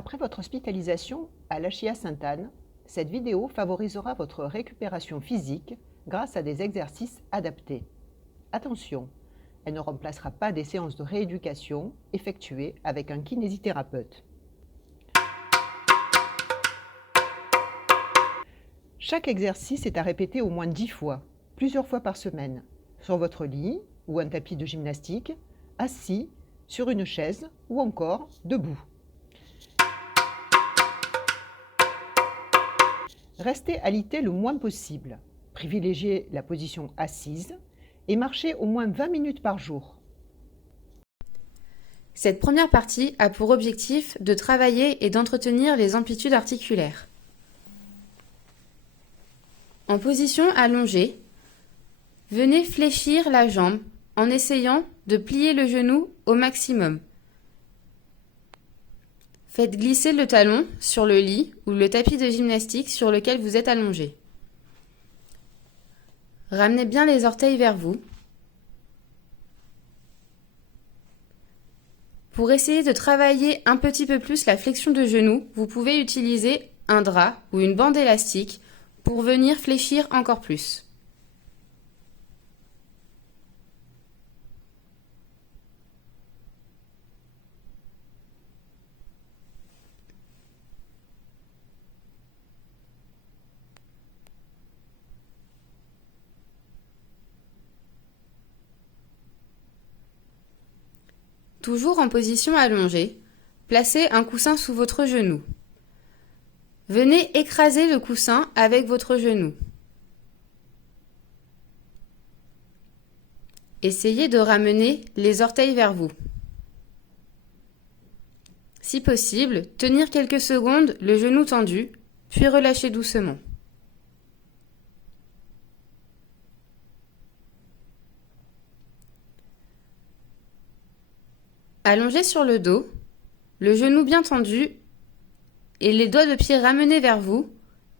Après votre hospitalisation à l'HIA Sainte-Anne, cette vidéo favorisera votre récupération physique grâce à des exercices adaptés. Attention, elle ne remplacera pas des séances de rééducation effectuées avec un kinésithérapeute. Chaque exercice est à répéter au moins 10 fois, plusieurs fois par semaine, sur votre lit ou un tapis de gymnastique, assis, sur une chaise ou encore debout. Restez alité le moins possible, privilégiez la position assise et marchez au moins 20 minutes par jour. Cette première partie a pour objectif de travailler et d'entretenir les amplitudes articulaires. En position allongée, venez fléchir la jambe en essayant de plier le genou au maximum. Faites glisser le talon sur le lit ou le tapis de gymnastique sur lequel vous êtes allongé. Ramenez bien les orteils vers vous. Pour essayer de travailler un petit peu plus la flexion de genou, vous pouvez utiliser un drap ou une bande élastique pour venir fléchir encore plus. Toujours en position allongée, placez un coussin sous votre genou. Venez écraser le coussin avec votre genou. Essayez de ramener les orteils vers vous. Si possible, tenir quelques secondes le genou tendu, puis relâcher doucement. Allongez sur le dos, le genou bien tendu et les doigts de pied ramenés vers vous,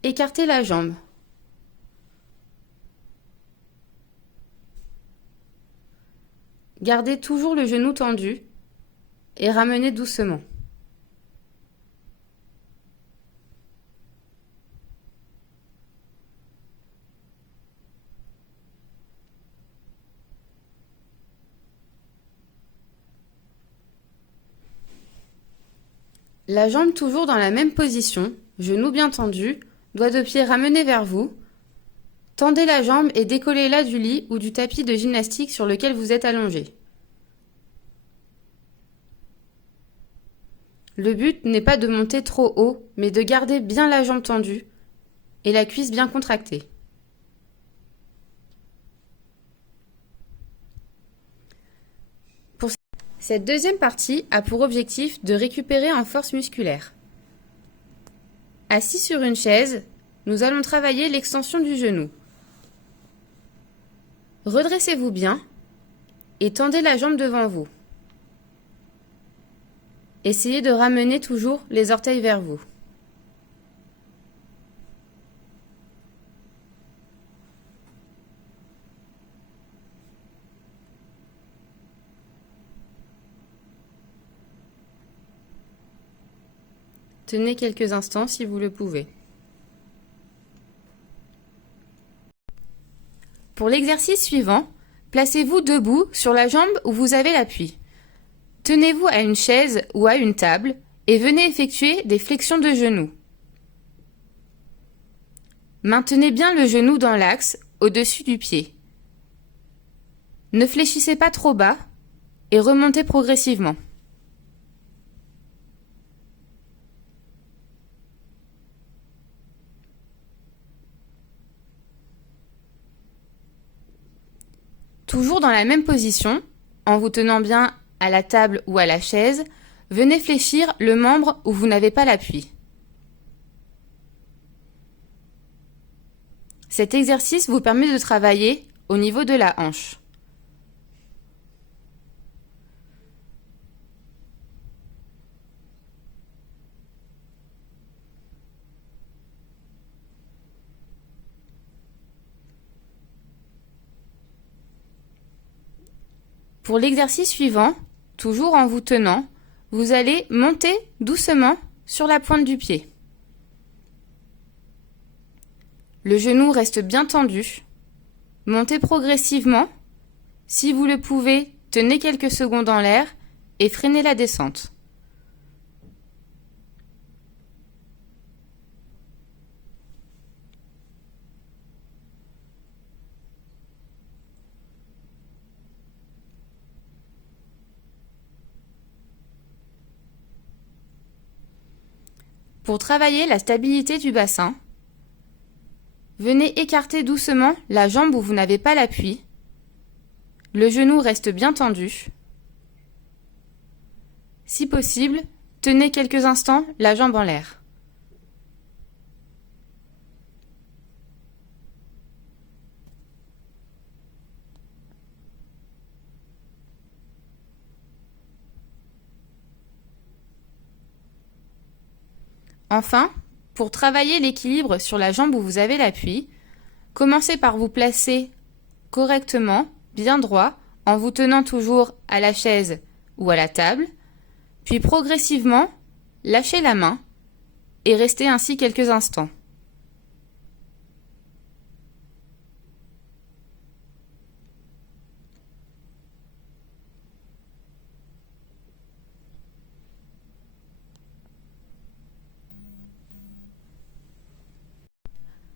écartez la jambe. Gardez toujours le genou tendu et ramenez doucement. La jambe toujours dans la même position, genou bien tendu, doigts de pied ramenés vers vous. Tendez la jambe et décollez-la du lit ou du tapis de gymnastique sur lequel vous êtes allongé. Le but n'est pas de monter trop haut, mais de garder bien la jambe tendue et la cuisse bien contractée. Cette deuxième partie a pour objectif de récupérer en force musculaire. Assis sur une chaise, nous allons travailler l'extension du genou. Redressez-vous bien et tendez la jambe devant vous. Essayez de ramener toujours les orteils vers vous. Tenez quelques instants si vous le pouvez. Pour l'exercice suivant, placez-vous debout sur la jambe où vous avez l'appui. Tenez-vous à une chaise ou à une table et venez effectuer des flexions de genoux. Maintenez bien le genou dans l'axe au-dessus du pied. Ne fléchissez pas trop bas et remontez progressivement. Toujours dans la même position, en vous tenant bien à la table ou à la chaise, venez fléchir le membre où vous n'avez pas l'appui. Cet exercice vous permet de travailler au niveau de la hanche. Pour l'exercice suivant, toujours en vous tenant, vous allez monter doucement sur la pointe du pied. Le genou reste bien tendu. Montez progressivement. Si vous le pouvez, tenez quelques secondes en l'air et freinez la descente. Pour travailler la stabilité du bassin, venez écarter doucement la jambe où vous n'avez pas l'appui. Le genou reste bien tendu. Si possible, tenez quelques instants la jambe en l'air. Enfin, pour travailler l'équilibre sur la jambe où vous avez l'appui, commencez par vous placer correctement, bien droit, en vous tenant toujours à la chaise ou à la table, puis progressivement, lâchez la main et restez ainsi quelques instants.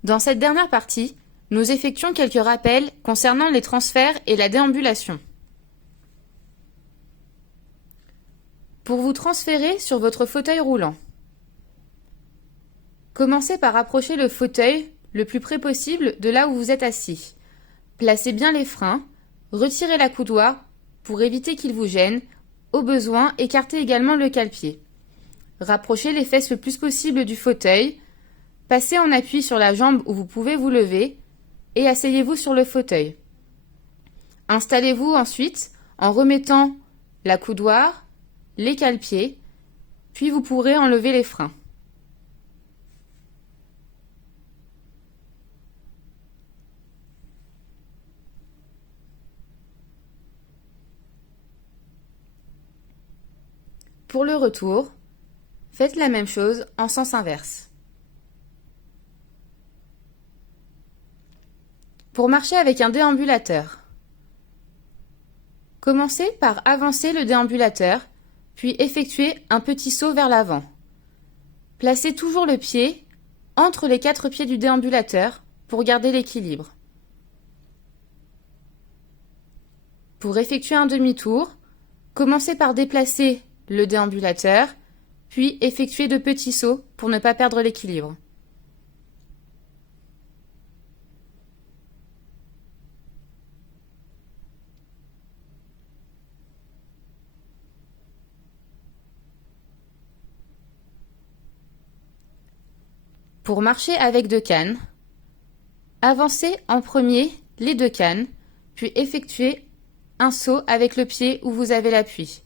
Dans cette dernière partie, nous effectuons quelques rappels concernant les transferts et la déambulation. Pour vous transférer sur votre fauteuil roulant, commencez par approcher le fauteuil le plus près possible de là où vous êtes assis. Placez bien les freins, retirez la coudoir pour éviter qu'il vous gêne. Au besoin, écartez également le cale-pied. Rapprochez les fesses le plus possible du fauteuil. Passez en appui sur la jambe où vous pouvez vous lever et asseyez-vous sur le fauteuil. Installez-vous ensuite en remettant la coudoir, les cale-pieds, puis vous pourrez enlever les freins. Pour le retour, faites la même chose en sens inverse. Pour marcher avec un déambulateur, commencez par avancer le déambulateur, puis effectuez un petit saut vers l'avant. Placez toujours le pied entre les 4 pieds du déambulateur pour garder l'équilibre. Pour effectuer un demi-tour, commencez par déplacer le déambulateur, puis effectuez de petits sauts pour ne pas perdre l'équilibre. Pour marcher avec 2 cannes, avancez en premier les 2 cannes, puis effectuez un saut avec le pied où vous avez l'appui.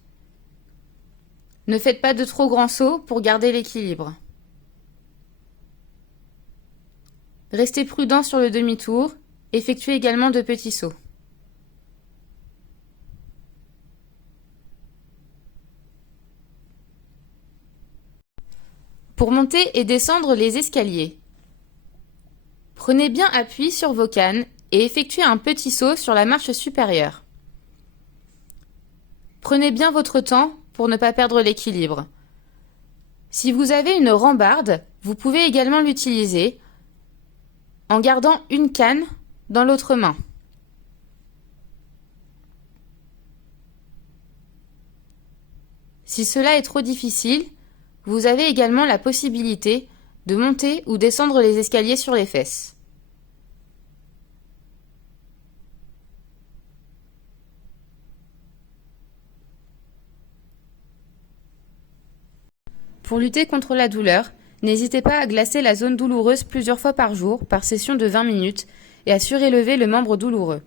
Ne faites pas de trop grands sauts pour garder l'équilibre. Restez prudent sur le demi-tour, effectuez également de petits sauts. Pour monter et descendre les escaliers, prenez bien appui sur vos cannes et effectuez un petit saut sur la marche supérieure. Prenez bien votre temps pour ne pas perdre l'équilibre. Si vous avez une rambarde, vous pouvez également l'utiliser en gardant une canne dans l'autre main. Si cela est trop difficile, vous avez également la possibilité de monter ou descendre les escaliers sur les fesses. Pour lutter contre la douleur, n'hésitez pas à glacer la zone douloureuse plusieurs fois par jour par session de 20 minutes et à surélever le membre douloureux.